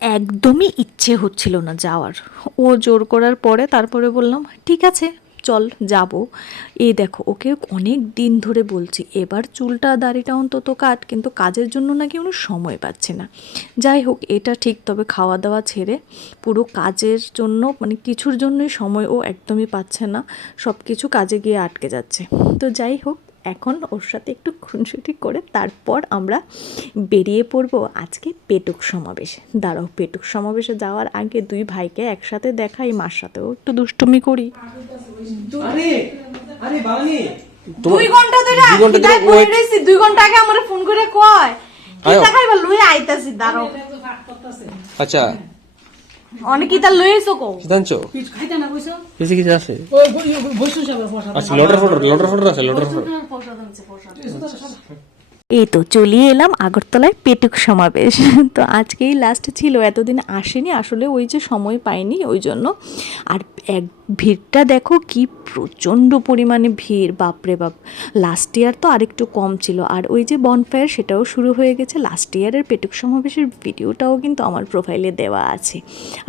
একদমই ইচ্ছে হচ্ছিল না যাওয়ার। ও জোর করার পরে তারপরে বললাম ঠিক আছে চল যাব। এই দেখো ওকে অনেক দিন ধরে বলছি এবার চুলটা দাড়িটা অন্তত কাট, কিন্তু কাজের জন্য নাকি উনি সময় পাচ্ছে না। যাই হোক এটা ঠিক, তবে খাওয়া দাওয়া ছেড়ে পুরো কাজের জন্য মানে কিছুর জন্যই সময় ও একদমই পাচ্ছে না, সব কিছু কাজে গিয়ে আটকে যাচ্ছে। তো যাই হোক এখন ওর সাথে একটু খুনসুটি করে তারপর আমরা বেরিয়ে পড়বো আজকে পেটুক সমাবেশে। দাঁড়াও, পেটুক সমাবেশে যাওয়ার আগে দুই ভাইকে একসাথে দেখাই, মার সাথেও একটু দুষ্টুমি করি। আরে আরে বাবানি 2 ঘন্টা ধরে কিতাই পড়ে রইছি, 2 ঘন্টা আগে আমারে ফোন করে কয় কিতা খাইবা লই আইতাছি দাঁড়াও। আচ্ছা অনেক কিতা লই আইছো কো কিদানছো কিছু খাইতে না কইছো কিছু কিছু আছে ওই বসু যাবে পয়সা আচ্ছা লটার ফটো আছে লটার ফটো এই তো চলিয়ে এলাম আগরতলায় পেটুক সমাবেশ। তো আজকেই লাস্ট ছিল, এতদিন আসেনি আসলে, ওই যে সময় পাইনি ওই জন্য। আর এক ভিড়টা দেখো কি প্রচণ্ড পরিমাণে ভিড়, বাপরে বাপ। লাস্ট ইয়ার তো আরেকটু কম ছিল। আর ওই যে বনফায়ার সেটাও শুরু হয়ে গেছে। লাস্ট ইয়ারের পেটুক সমাবেশের ভিডিওটাও কিন্তু আমার প্রোফাইলে দেওয়া আছে।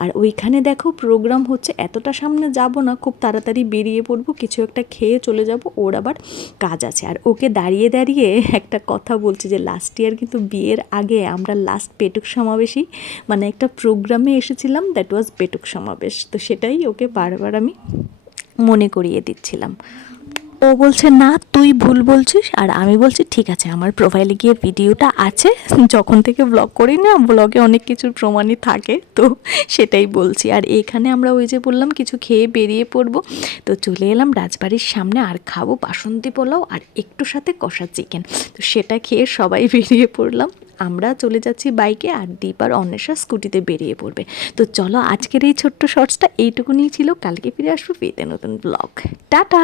আর ওইখানে দেখো প্রোগ্রাম হচ্ছে, এতটা সামনে যাব না, খুব তাড়াতাড়ি বেরিয়ে পড়বো, কিছু একটা খেয়ে চলে যাব, ওর আবার কাজ আছে। আর ওকে দাঁড়িয়ে দাঁড়িয়ে একটা কথা বলছি যে লাস্ট ইয়ার কিন্তু বিয়ের আগে আমরা লাস্ট পেটুক সমাবেশই মানে একটা প্রোগ্রামে এসেছিলাম, দ্যাট ওয়াজ পেটুক সমাবেশ। তো সেটাই ওকে বারবার আমি মনে করিয়ে দিচ্ছিলাম। ও বলছে না তুই ভুল বলছিস, আর আমি বলছি ঠিক আছে আমার প্রোফাইলে গিয়ে ভিডিওটা আছে, যখন থেকে ব্লগ করি না ব্লগে অনেক কিছুর প্রমাণই থাকে, তো সেটাই বলছি। আর এখানে আমরা ওই যে বললাম কিছু খেয়ে বেরিয়ে পড়বো, তো চলে এলাম রাজবাড়ির সামনে। আর খাবো বাসন্তী পোলাও আর একটু সাথে কষা চিকেন। তো সেটা খেয়ে সবাই বেরিয়ে পড়লাম। আমরা চলে যাচ্ছি বাইকে, আর দীপ আর অন্বেষা স্কুটিতে বেরিয়ে পড়বে। তো চলো আজকের এই ছোট্ট শর্টসটা এইটুকুনি ছিল, কালকে ফিরে আসবো পেতে নতুন ব্লগ। টাটা।